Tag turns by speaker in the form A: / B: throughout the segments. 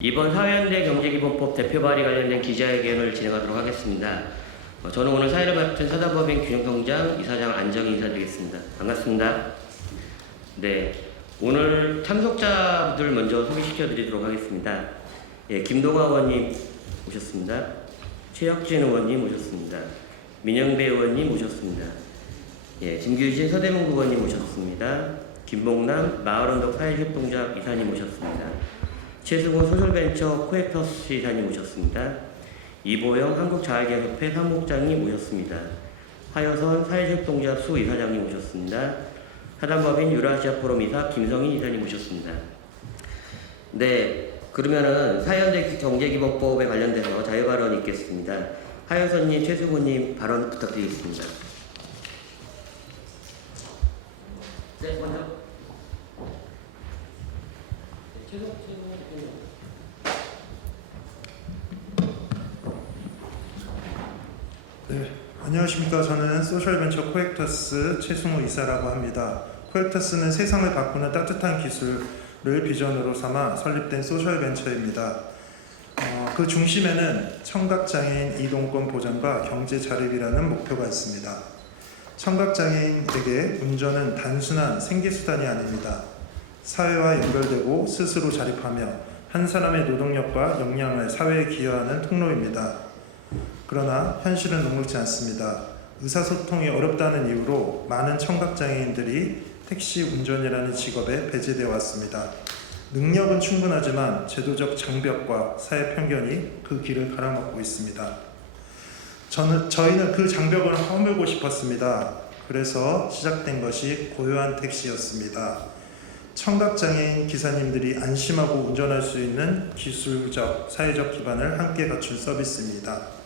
A: 이번 사회연대 경제기본법 대표 발의 관련된 기자회견을 진행하도록 하겠습니다. 어, 저는 오늘 사회를 맡은 사단법인 균형통장 이사장 안정희 인사드리겠습니다. 반갑습니다. 네, 오늘 참석자들 먼저 소개시켜드리도록 하겠습니다. 예, 김동아 의원님 오셨습니다. 최혁진 의원님 오셨습니다. 민영배 의원님 오셨습니다. 예, 김규진 서대문구 의원님 오셨습니다. 김봉남 마을언덕 사회협동조합 이사님 오셨습니다. 최승호 소셜벤처 코에터스 이사님 오셨습니다. 이보영 한국자활계협회 상목장님 오셨습니다. 화여선 사회협동조합 수 이사장님 오셨습니다. 사단법인 유라시아 포럼 이사 김성인 이사님 오셨습니다. 네, 그러면은 사연대 경제기본법에 관련돼서 자유발언 있겠습니다. 하여선님, 최승호님 발언 부탁드리겠습니다. 네, 먼저. 최승호, 최승호.
B: 네, 안녕하십니까. 저는 코엑터스 최승우 이사라고 합니다. 코엑터스는 세상을 바꾸는 따뜻한 기술을 비전으로 삼아 설립된 소셜 벤처입니다. 어, 그 중심에는 청각장애인 이동권 보장과 경제 자립이라는 목표가 있습니다. 청각장애인에게 운전은 단순한 생계수단이 아닙니다. 사회와 연결되고 스스로 자립하며 한 사람의 노동력과 역량을 사회에 기여하는 통로입니다. 그러나 현실은 녹록지 않습니다. 의사소통이 어렵다는 이유로 많은 청각장애인들이 택시 운전이라는 직업에 배제되어 왔습니다. 능력은 충분하지만 제도적 장벽과 사회 편견이 그 길을 가로막고 있습니다. 저는 저희는 그 장벽을 허물고 싶었습니다. 그래서 시작된 것이 고요한 택시였습니다. 청각장애인 기사님들이 안심하고 운전할 수 있는 기술적, 사회적 기반을 함께 갖춘 서비스입니다.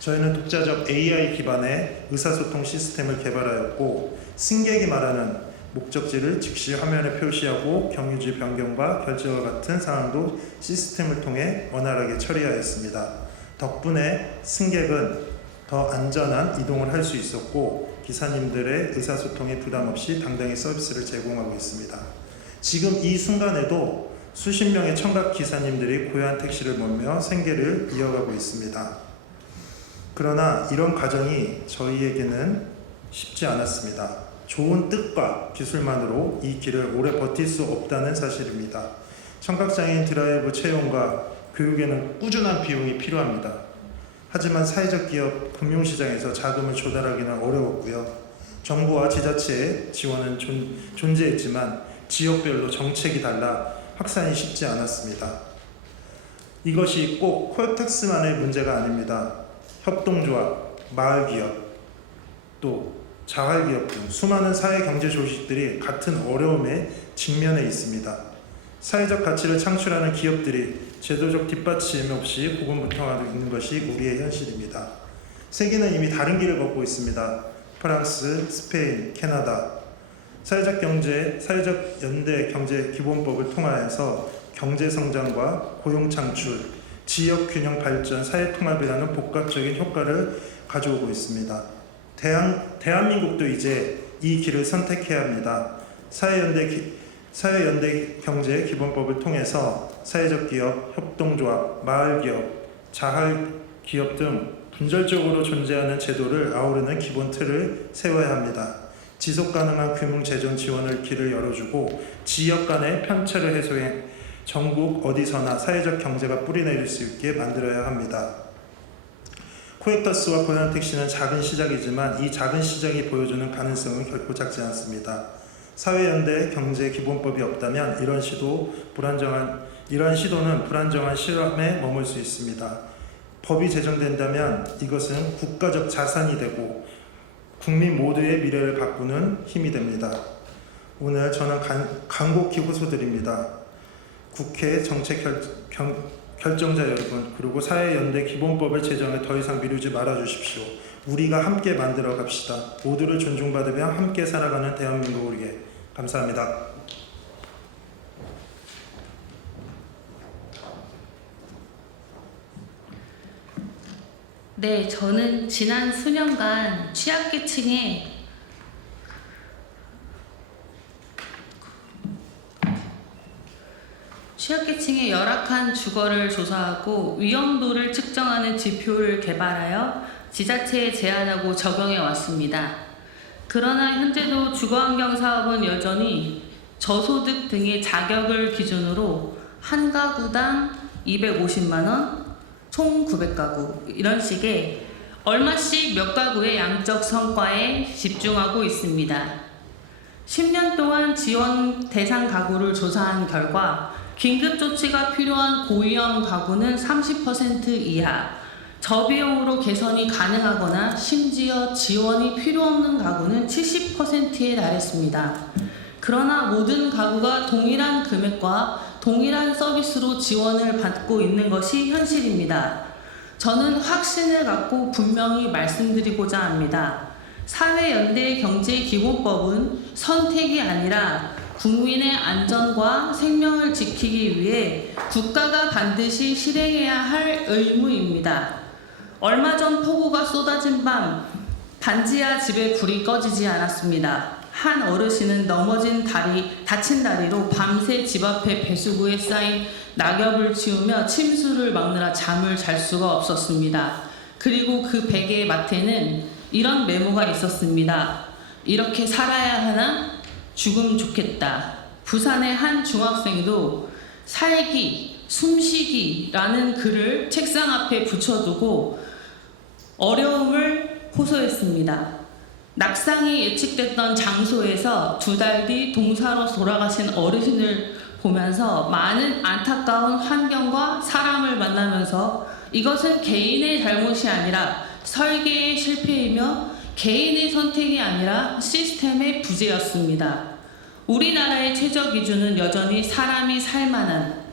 B: 저희는 독자적 AI 기반의 의사소통 시스템을 개발하였고 승객이 말하는 목적지를 즉시 화면에 표시하고 경유지 변경과 결제와 같은 사항도 시스템을 통해 원활하게 처리하였습니다. 덕분에 승객은 더 안전한 이동을 할 수 있었고 기사님들의 의사소통에 부담 없이 당당히 서비스를 제공하고 있습니다. 지금 이 순간에도 수십 명의 청각 기사님들이 고요한 택시를 몰며 생계를 이어가고 있습니다. 그러나 이런 과정이 저희에게는 쉽지 않았습니다. 좋은 뜻과 기술만으로 이 길을 오래 버틸 수 없다는 사실입니다. 청각장애인 드라이브 채용과 교육에는 꾸준한 비용이 필요합니다. 하지만 사회적 기업 금융시장에서 자금을 조달하기는 어려웠고요. 정부와 지자체의 지원은 존, 존재했지만 지역별로 정책이 달라 확산이 쉽지 않았습니다. 이것이 꼭 코엑텍스만의 문제가 아닙니다. 협동조합, 마을기업, 또 자활기업 등 수많은 사회경제 조직들이 같은 어려움에 직면해 있습니다. 사회적 가치를 창출하는 기업들이 제도적 뒷받침 없이 고군분투하고 있는 것이 우리의 현실입니다. 세계는 이미 다른 길을 걷고 있습니다. 프랑스, 스페인, 캐나다. 사회적 경제, 사회적 연대 경제 기본법을 통하여서 경제 성장과 고용 창출, 지역 균형 발전, 사회 통합이라는 복합적인 효과를 가져오고 있습니다. 대한, 대한민국도 이제 이 길을 선택해야 합니다. 사회연대, 기, 사회연대 경제 기본법을 통해서 사회적 기업, 협동조합, 마을기업, 자활기업 등 분절적으로 존재하는 제도를 아우르는 기본 틀을 세워야 합니다. 지속 가능한 금융 재정 지원을 길을 열어주고 지역 간의 편차를 해소해 전국 어디서나 사회적 경제가 뿌리내릴 수 있게 만들어야 합니다. 코엑터스와 고양 택시는 작은 시작이지만 이 작은 시작이 보여주는 가능성은 결코 작지 않습니다. 사회연대 경제 기본법이 없다면 이런 시도 불안정한 이러한 시도는 불안정한 실험에 머물 수 있습니다. 법이 제정된다면 이것은 국가적 자산이 되고 국민 모두의 미래를 바꾸는 힘이 됩니다. 오늘 저는 간, 간곡히 호소드립니다. 국회 정책 결, 경, 결정자 여러분 그리고 사회연대 기본법을 제정에 더 이상 미루지 말아 주십시오. 우리가 함께 만들어 갑시다. 모두를 존중받으며 함께 살아가는 대한민국을 위해 감사합니다.
C: 네, 저는 지난 수년간 취약계층의 취약계층의 열악한 주거를 조사하고 위험도를 측정하는 지표를 개발하여 지자체에 제안하고 적용해 왔습니다. 그러나 현재도 주거환경 사업은 여전히 저소득 등의 자격을 기준으로 한 가구당 250만 원, 총 900가구 이런 식의 얼마씩 몇 가구의 양적 성과에 집중하고 있습니다. 10년 동안 지원 대상 가구를 조사한 결과 긴급 조치가 필요한 고위험 가구는 30% 이하, 저비용으로 개선이 가능하거나 심지어 지원이 필요 없는 가구는 70%에 달했습니다. 그러나 모든 가구가 동일한 금액과 동일한 서비스로 지원을 받고 있는 것이 현실입니다. 저는 확신을 갖고 분명히 말씀드리고자 합니다. 사회연대 경제기본법은 선택이 아니라 국민의 안전과 생명을 지키기 위해 국가가 반드시 실행해야 할 의무입니다. 얼마 전 폭우가 쏟아진 밤 반지하 집에 불이 꺼지지 않았습니다. 한 어르신은 넘어진 다리, 다친 다리로 밤새 집 앞에 배수구에 쌓인 낙엽을 치우며 침수를 막느라 잠을 잘 수가 없었습니다. 그리고 그 베개의 맡에는 이런 메모가 있었습니다. 이렇게 살아야 하나? 죽음 좋겠다. 부산의 한 중학생도 살기, 숨쉬기라는 글을 책상 앞에 붙여두고 어려움을 호소했습니다. 낙상이 예측됐던 장소에서 두 달 뒤 동사로 돌아가신 어르신을 보면서 많은 안타까운 환경과 사람을 만나면서 이것은 개인의 잘못이 아니라 설계의 실패이며 개인의 선택이 아니라 시스템의 부재였습니다. 우리나라의 최저 기준은 여전히 사람이 살만한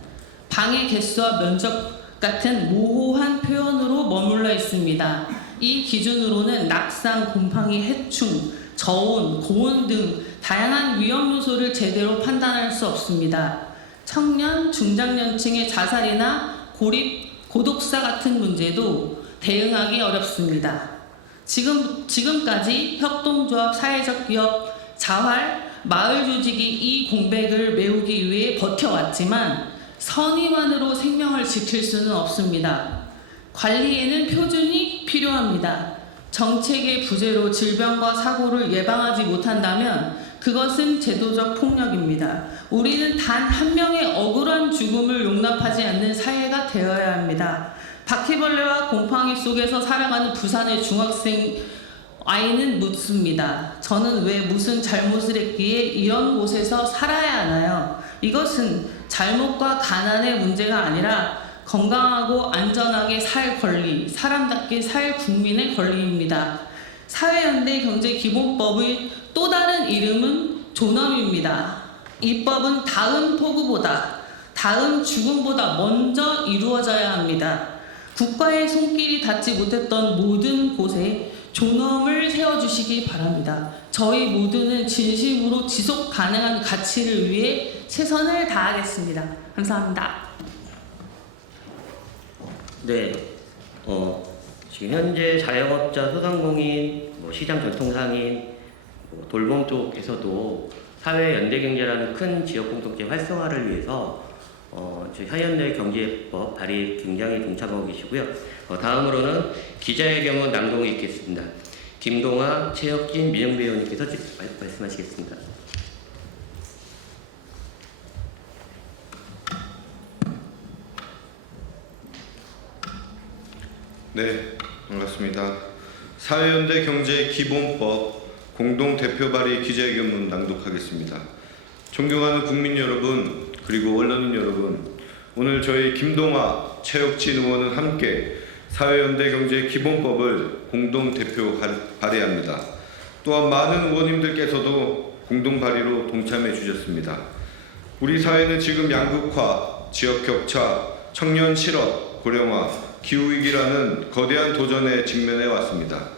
C: 방의 개수와 면적 같은 모호한 표현으로 머물러 있습니다. 이 기준으로는 낙상, 곰팡이, 해충, 저온, 고온 등 다양한 위험 요소를 제대로 판단할 수 없습니다. 청년, 중장년층의 자살이나 고립, 고독사 같은 문제도 대응하기 어렵습니다. 지금, 지금까지 협동조합, 사회적 기업, 자활, 마을 조직이 이 공백을 메우기 위해 버텨왔지만 선의만으로 생명을 지킬 수는 없습니다. 관리에는 표준이 필요합니다. 정책의 부재로 질병과 사고를 예방하지 못한다면 그것은 제도적 폭력입니다. 우리는 단 한 명의 억울한 죽음을 용납하지 않는 사회가 되어야 합니다. 바퀴벌레와 곰팡이 속에서 살아가는 부산의 중학생 아이는 묻습니다. 저는 왜 무슨 잘못을 했기에 이런 곳에서 살아야 하나요? 이것은 잘못과 가난의 문제가 아니라 건강하고 안전하게 살 권리, 사람답게 살 국민의 권리입니다. 사회연대 경제기본법의 또 다른 이름은 존엄입니다. 이 법은 다음 폭우보다, 다음 죽음보다 먼저 이루어져야 합니다. 국가의 손길이 닿지 못했던 모든 곳에 존엄을 세워주시기 바랍니다. 저희 모두는 진심으로 지속 가능한 가치를 위해 최선을 다하겠습니다. 감사합니다.
A: 네, 어, 지금 현재 자영업자, 소상공인, 뭐 시장 전통상인, 뭐 돌봄 쪽에서도 사회 연대 경제라는 큰 지역 공동체 활성화를 위해서 어, 사회연대 경제법 발의 굉장히 동참하고 계시고요. 어, 다음으로는 기자회견문 낭독이 있겠습니다. 김동아, 최혁진, 민영배 의원님께서 말씀하시겠습니다.
D: 네, 반갑습니다. 사회연대 경제 기본법 공동 대표 발의 기자회견문 낭독하겠습니다. 존경하는 국민 여러분, 그리고 언론인 여러분, 오늘 저희 김동아, 최혁진 의원은 함께 사회연대 경제 기본법을 공동 대표 발- 발의합니다. 또한 많은 의원님들께서도 공동 발의로 동참해 주셨습니다. 우리 사회는 지금 양극화, 지역 격차, 청년 실업, 고령화, 기후위기라는 거대한 도전에 직면해 왔습니다.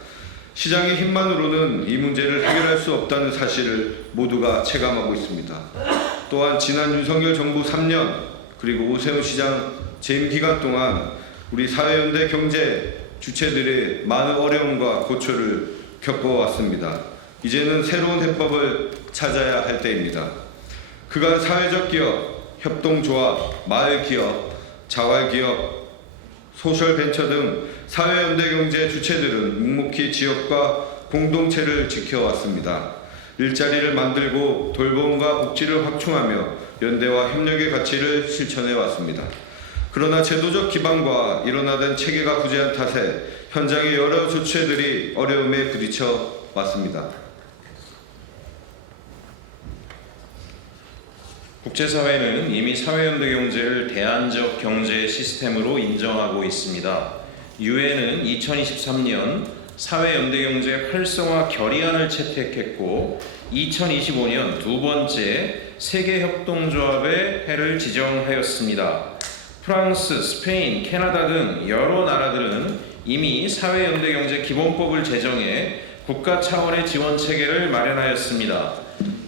D: 시장의 힘만으로는 이 문제를 해결할 수 없다는 사실을 모두가 체감하고 있습니다. 또한 지난 윤석열 정부 3년 그리고 오세훈 시장 재임 기간 동안 우리 사회연대 경제 주체들의 많은 어려움과 고초를 겪어왔습니다. 이제는 새로운 해법을 찾아야 할 때입니다. 그간 사회적 기업, 협동조합, 마을기업, 자활기업, 소셜벤처 등 사회연대 경제 주체들은 묵묵히 지역과 공동체를 지켜왔습니다. 일자리를 만들고 돌봄과 복지를 확충하며 연대와 협력의 가치를 실천해 왔습니다. 그러나 제도적 기반과 일어나던 체계가 부재한 탓에 현장의 여러 주체들이 어려움에 부딪혀 왔습니다.
E: 국제사회는 이미 사회연대 경제를 대안적 경제 시스템으로 인정하고 있습니다. 유엔은 2023년 사회연대 경제 활성화 결의안을 채택했고 2025년 두 번째 세계협동조합의 해를 지정하였습니다. 프랑스, 스페인, 캐나다 등 여러 나라들은 이미 사회연대 경제 기본법을 제정해 국가 차원의 지원 체계를 마련하였습니다.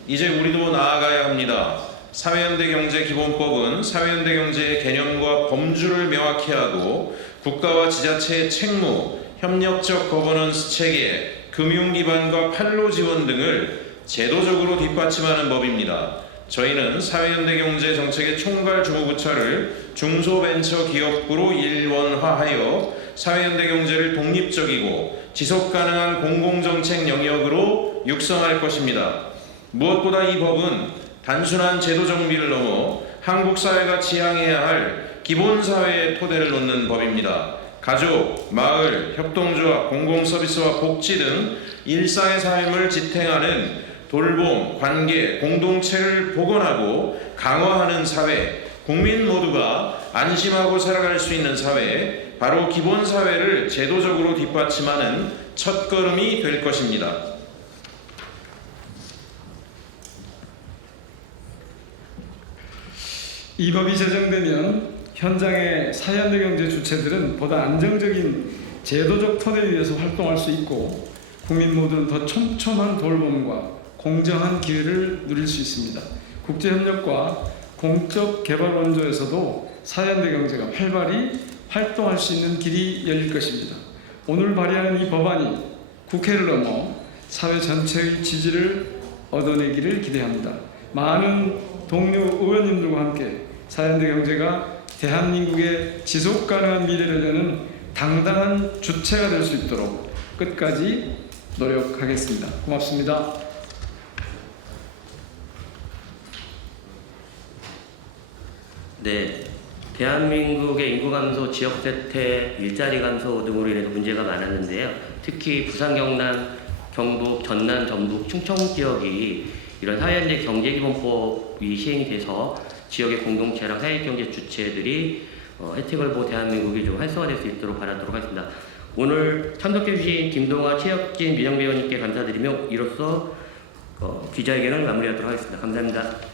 E: 이제 우리도 나아가야 합니다. 사회연대 경제 기본법은 사회연대 경제의 개념과 범주를 명확히 하고 국가와 지자체의 책무, 협력적 거버넌스 체계, 금융 기반과 판로 지원 등을 제도적으로 뒷받침하는 법입니다. 저희는 사회연대 경제 정책의 총괄 주무부처를 중소벤처기업부로 일원화하여 사회연대 경제를 독립적이고 지속 가능한 공공정책 영역으로 육성할 것입니다. 무엇보다 이 법은 단순한 제도 정비를 넘어 한국 사회가 지향해야 할 기본 사회의 토대를 놓는 법입니다. 가족, 마을, 협동조합, 공공서비스와 복지 등 일상의 삶을 지탱하는 돌봄, 관계, 공동체를 복원하고 강화하는 사회, 국민 모두가 안심하고 살아갈 수 있는 사회, 바로 기본 사회를 제도적으로 뒷받침하는 첫걸음이 될 것입니다.
F: 이 법이 제정되면 현장의 사회연대 경제 주체들은 보다 안정적인 제도적 토대 위에서 활동할 수 있고 국민 모두는 더 촘촘한 돌봄과 공정한 기회를 누릴 수 있습니다. 국제협력과 공적 개발 원조에서도 사회연대 경제가 활발히 활동할 수 있는 길이 열릴 것입니다. 오늘 발의하는 이 법안이 국회를 넘어 사회 전체의 지지를 얻어내기를 기대합니다. 많은 동료 의원님들과 함께 사회연대 경제가 대한민국의 지속 가능한 미래를 여는 당당한 주체가 될 수 있도록 끝까지 노력하겠습니다. 고맙습니다.
A: 네, 대한민국의 인구 감소, 지역 쇠퇴, 일자리 감소 등으로 인해서 문제가 많았는데요. 특히 부산, 경남, 경북, 전남, 전북, 충청 지역이 이런 사회연대 경제기본법이 시행이 돼서 지역의 공동체랑 사회경제 주체들이 어, 혜택을 보고 대한민국이 좀 활성화될 수 있도록 바라도록 하겠습니다. 오늘 참석해주신 김동화, 최혁진, 민영배 의원님께 감사드리며 이로써 어, 기자회견을 마무리하도록 하겠습니다. 감사합니다.